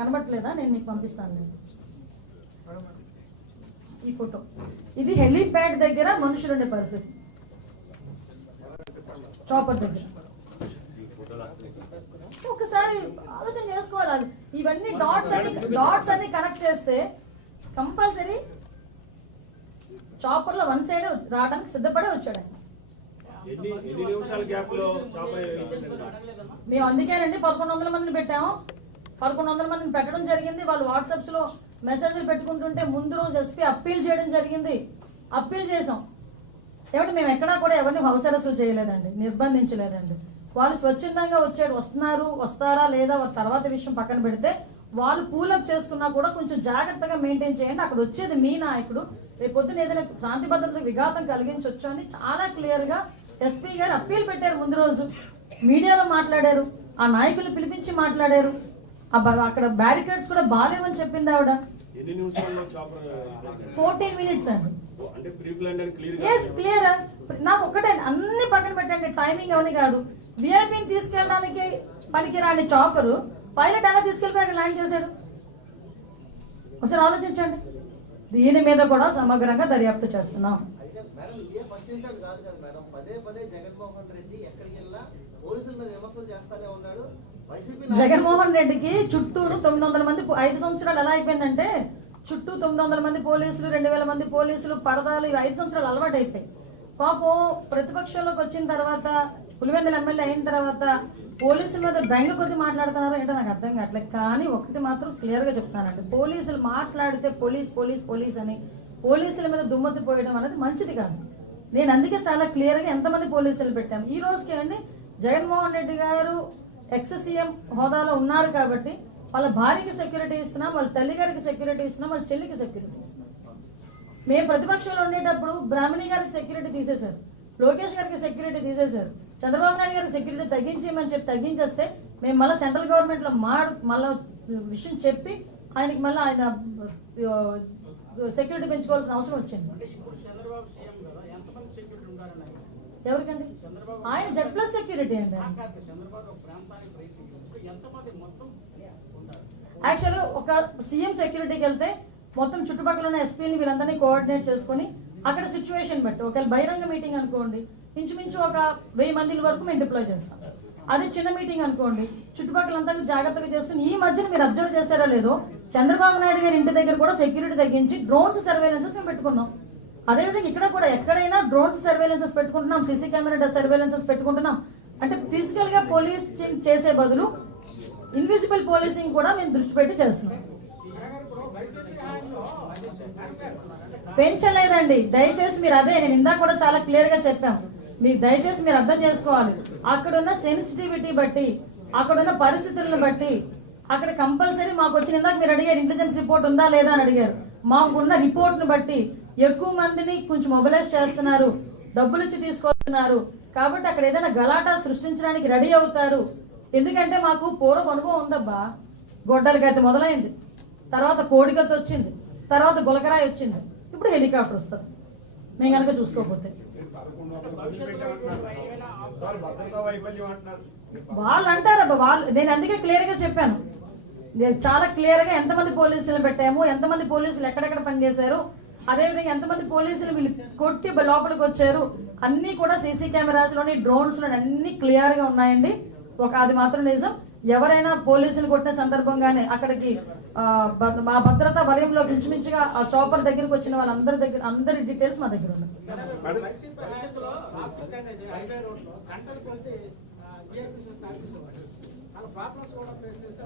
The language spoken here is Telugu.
కనబట్లేదా? నేను మీకు పంపిస్తాను. నేను ఈ ఫోటో, ఇది హెలీప్యాడ్ దగ్గర మనుషులు ఉండే పరిస్థితి, చాపర్ దగ్గర. ఒకసారి ఆలోచన చేసుకోవాలి. ఇవన్నీ డాట్స్ అన్ని కనెక్ట్ చేస్తే కంపల్సరీ చాపర్ లో వన్ సైడ్ రావడానికి సిద్ధపడే వచ్చాడు ఆయన. మేము అందుకేనండి 1100 మందిని పెట్టాము. 1100 మందిని పెట్టడం జరిగింది. వాళ్ళు వాట్సాప్స్ లో మెసేజ్లు పెట్టుకుంటుంటే ముందు రోజు ఎస్పీ అప్పీల్ చేయడం జరిగింది. అప్పీల్ చేసాం. ఏమిటి, మేము ఎక్కడా కూడా ఎవరిని హౌస్ అరెస్టులు చేయలేదండి, నిర్బంధించలేదండి. వాళ్ళు స్వచ్ఛందంగా వస్తారా లేదా తర్వాత విషయం పక్కన పెడితే, వాళ్ళు పూలప్ చేసుకున్నా కూడా కొంచెం జాగ్రత్తగా మెయింటైన్ చేయండి. అక్కడ వచ్చేది మీ నాయకుడు, రేపు పొద్దున ఏదైనా శాంతి భద్రతకు విఘాతం కలిగించవచ్చు అని చాలా క్లియర్ గా ఎస్పీ గారు అప్పీల్ పెట్టారు. ముందు రోజు మీడియాలో మాట్లాడారు, ఆ నాయకులు పిలిపించి మాట్లాడారు. అక్కడ బ్యారికేడ్స్ కూడా బాలేవని చెప్పింది ఆవిడ. 14 minutes అండి. క్లియర్. నాకు ఒక్కటే, అన్ని పక్కన పెట్టండి, టైమింగ్ అవని కాదు. విఐపీని తీసుకెళ్ళడానికి పనికిరాని చాపరు పైలట్ ఎలా తీసుకెళ్ళిపోయి అక్కడ ల్యాండ్ చేశాడు? ఒకసారి ఆలోచించండి. దీని మీద కూడా సమగ్రంగా దర్యాప్తు చేస్తున్నాం. జగన్మోహన్ రెడ్డికి చుట్టూరు 900 మంది, 5 సంవత్సరాలు ఎలా అయిపోయిందంటే చుట్టూ 900 మంది పోలీసులు, 2000 మంది పోలీసులు, పరదాలు, 5 సంవత్సరాలు అలవాటు అయిపోయి పాపం ప్రతిపక్షంలోకి వచ్చిన తర్వాత, పులివెందుల ఎమ్మెల్యే అయిన తర్వాత పోలీసుల మీద బెంగ కొద్ది మాట్లాడుతున్నారో ఏంటో నాకు అర్థం కావట్లేదు. కానీ ఒకటి మాత్రం క్లియర్ గా చెప్తానండి, పోలీసులు మాట్లాడితే పోలీస్ అని పోలీసుల మీద దుమ్మెత్తి పోయడం అనేది మంచిది కాదు. నేను అందుకే చాలా క్లియర్ గా ఎంతమంది పోలీసులు పెట్టాము. ఈ రోజుకి అండి జగన్మోహన్ రెడ్డి గారు ఎక్స్ సీఎం హోదాలో ఉన్నారు కాబట్టి వాళ్ళ భార్యకి సెక్యూరిటీ ఇస్తున్నాం, వాళ్ళ తల్లి గారికి సెక్యూరిటీ ఇస్తున్నాం, వాళ్ళ చెల్లికి సెక్యూరిటీ ఇస్తున్నాం. మేము ప్రతిపక్షంలో ఉండేటప్పుడు బ్రాహ్మణి గారికి సెక్యూరిటీ తీసేశారు, లోకేష్ గారికి సెక్యూరిటీ తీసేశారు, చంద్రబాబు నాయుడు గారికి సెక్యూరిటీ తగ్గించేయమని చెప్పి తగ్గించేస్తే మేము మళ్ళీ సెంట్రల్ గవర్నమెంట్ లో మళ్ళీ విషయం చెప్పి ఆయనకి మళ్ళీ ఆయన సెక్యూరిటీ పెంచుకోవాల్సిన అవసరం వచ్చింది. ఎవరికండి? ఆయన Z+ సెక్యూరిటీ అండి. యాక్చువల్గా ఒక సీఎం సెక్యూరిటీకి వెళ్తే మొత్తం చుట్టుపక్కల ఉన్న ఎస్పీని వీళ్ళందరినీ కోఆర్డినేట్ చేసుకుని అక్కడ సిచ్యువేషన్ బట్టి, ఒకవేళ బహిరంగ మీటింగ్ అనుకోండి ఇంచుమించు ఒక 1000 మంది వరకు మేము డిప్లాయ్ చేస్తాం. అదే చిన్న మీటింగ్ అనుకోండి చుట్టుపక్కలంతా జాగ్రత్తగా చేసుకుని, ఈ మధ్యన మీరు అబ్జర్వ్ చేశారో లేదో చంద్రబాబు నాయుడు గారి ఇంటి దగ్గర కూడా సెక్యూరిటీ తగ్గించి డ్రోన్స్ సర్వేలెన్సెస్ మేము పెట్టుకున్నాం. అదేవిధంగా ఇక్కడ కూడా ఎక్కడైనా డ్రోన్స్ సర్వేలెన్సెస్ పెట్టుకుంటున్నాం, సీసీ కెమెరా సర్వేలెన్సెస్ పెట్టుకుంటున్నాం. అంటే ఫిజికల్ గా పోలీస్ చేసే బదులు ఇన్విజిబుల్ పోలీసింగ్ కూడా మేము దృష్టి పెట్టి చేస్తున్నాం. పెంచలేదండి, దయచేసి మీరు అదే నేను ఇందాక కూడా చాలా క్లియర్ గా చెప్పాము. మీరు దయచేసి మీరు అర్థం చేసుకోవాలి, అక్కడున్న సెన్సిటివిటీ బట్టి, అక్కడున్న పరిస్థితులను బట్టి, అక్కడ కంపల్సరీ మాకు వచ్చిన ఇందాక మీరు అడిగారు ఇంటెలిజెన్స్ రిపోర్ట్ ఉందా లేదా అని అడిగారు. మాకున్న రిపోర్ట్ను బట్టి ఎక్కువ మందిని కొంచెం మొబిలైజ్ చేస్తున్నారు, డబ్బులు ఇచ్చి తీసుకొస్తున్నారు కాబట్టి అక్కడ ఏదైనా గలాటా సృష్టించడానికి రెడీ అవుతారు. ఎందుకంటే మాకు పూర్వ అనుభవం ఉందబ్బా. గొడ్డలికైతే మొదలైంది, తర్వాత కోడికత్తి వచ్చింది, తర్వాత గులకరాయి వచ్చింది, ఇప్పుడు హెలికాప్టర్ వస్తుంది మేము కనుక చూసుకోకపోతే. వాళ్ళు అంటారబ్బా, నేను అందుకే క్లియర్ గా చెప్పాను, నేను చాలా క్లియర్ గా ఎంతమంది పోలీసులు పెట్టాము, ఎంతమంది పోలీసులు ఎక్కడెక్కడ పనిచేశారు, అదేవిధంగా ఎంతమంది పోలీసులు వీళ్ళు కొట్టి లోపలికి వచ్చారు, అన్ని కూడా సీసీ కెమెరాస్ లోని డ్రోన్స్ లోని అన్ని క్లియర్ గా ఉన్నాయండి. అది మాత్రం నిజం. ఎవరైనా పోలీసులు కొట్టిన సందర్భంగానే అక్కడికి మా భద్రతా వలయంలో ఇంచుమించుగా ఆ చాపర్ దగ్గరకు వచ్చిన వాళ్ళందరి దగ్గర అందరి డీటెయిల్స్ మా దగ్గర ఉన్నాయి.